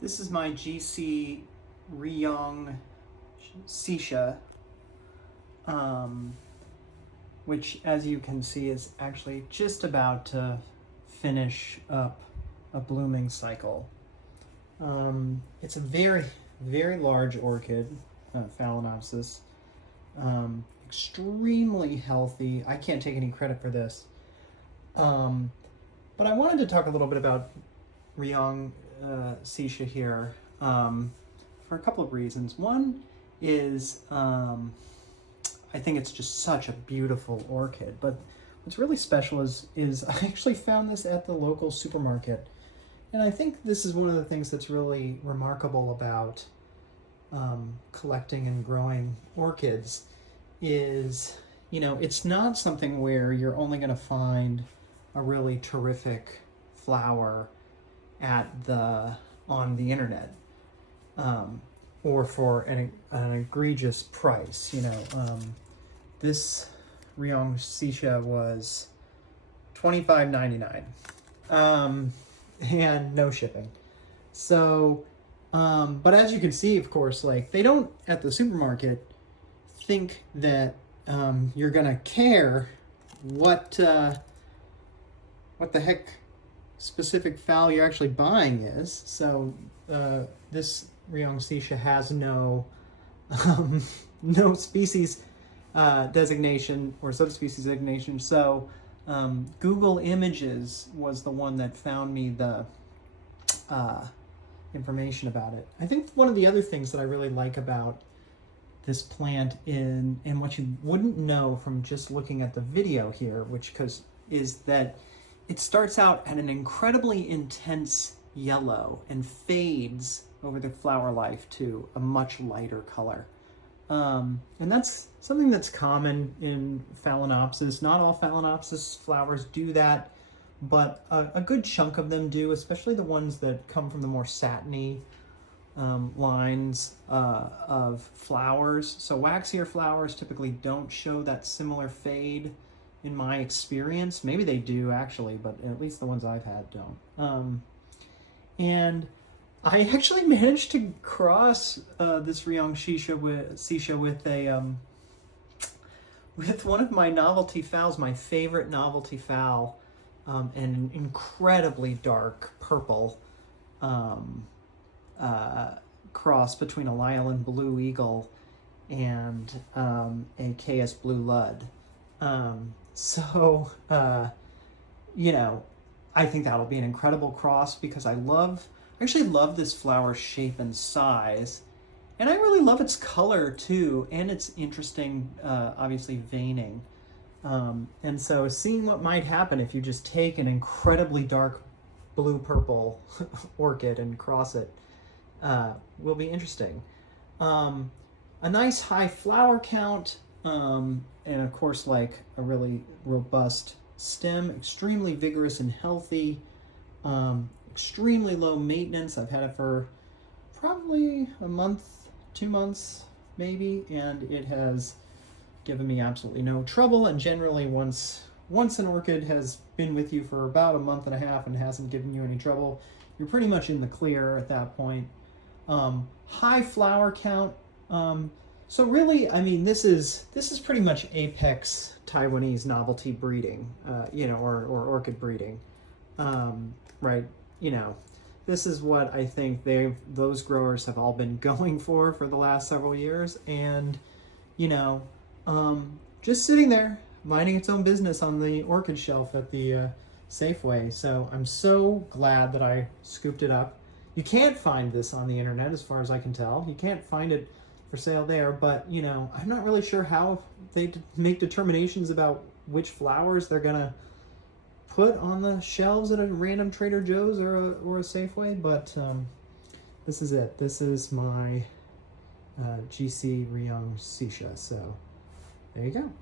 This is my GC Reyoung Sisha, which, as you can see, is actually just about to finish up a blooming cycle. It's a very, very large orchid, Phalaenopsis. Extremely healthy. I can't take any credit for this. But I wanted to talk a little bit about Reyoung Sisha here for a couple of reasons. One is I think it's just such a beautiful orchid, but what's really special is I actually found this at the local supermarket, and I think this is one of the things that's really remarkable about collecting and growing orchids is, you know, it's not something where you're only going to find a really terrific flower on the internet, or for an egregious price. You know, this Reyoung Sisha was $25.99, and no shipping. So, but as you can see, of course, like, they don't at the supermarket think that you're gonna care what the heck specific fowl you're actually buying is. So this Reyoung Sisha has no no species designation or subspecies designation. So Google Images was the one that found me the information about it. I think one of the other things that I really like about this plant and what you wouldn't know from just looking at the video here, is that it starts out at an incredibly intense yellow and fades over the flower life to a much lighter color. And that's something that's common in Phalaenopsis. Not all Phalaenopsis flowers do that, but a good chunk of them do, especially the ones that come from the more satiny lines of flowers. So waxier flowers typically don't show that similar fade in my experience. Maybe they do actually, but at least the ones I've had don't. And I actually managed to cross this Reyoung Sisha with one of my novelty phals, my favorite novelty phal, and an incredibly dark purple cross between a Lioulin Blue Eagle and a KS Blue Ludde. You know, I think that'll be an incredible cross because I actually love this flower's shape and size, and I really love its color too, and its interesting, obviously, veining. And so seeing what might happen if you just take an incredibly dark blue-purple orchid and cross it will be interesting. A nice high flower count, and of course, like, a really robust stem, extremely vigorous and healthy, extremely low maintenance. I've had it for probably a month, 2 months maybe, and it has given me absolutely no trouble. And generally, once an orchid has been with you for about a month and a half and hasn't given you any trouble, you're pretty much in the clear at that point. High flower count. So really, I mean, this is pretty much apex Taiwanese novelty breeding, you know, or orchid breeding, right? You know, this is what I think those growers have all been going for the last several years, and, you know, just sitting there minding its own business on the orchid shelf at the Safeway. So I'm so glad that I scooped it up. You can't find this on the internet, as far as I can tell. You can't find it for sale there, but, you know, I'm not really sure how they make determinations about which flowers they're gonna put on the shelves at a random Trader Joe's or a Safeway, but this is it. This is my GC Reyoung Sisha, so there you go.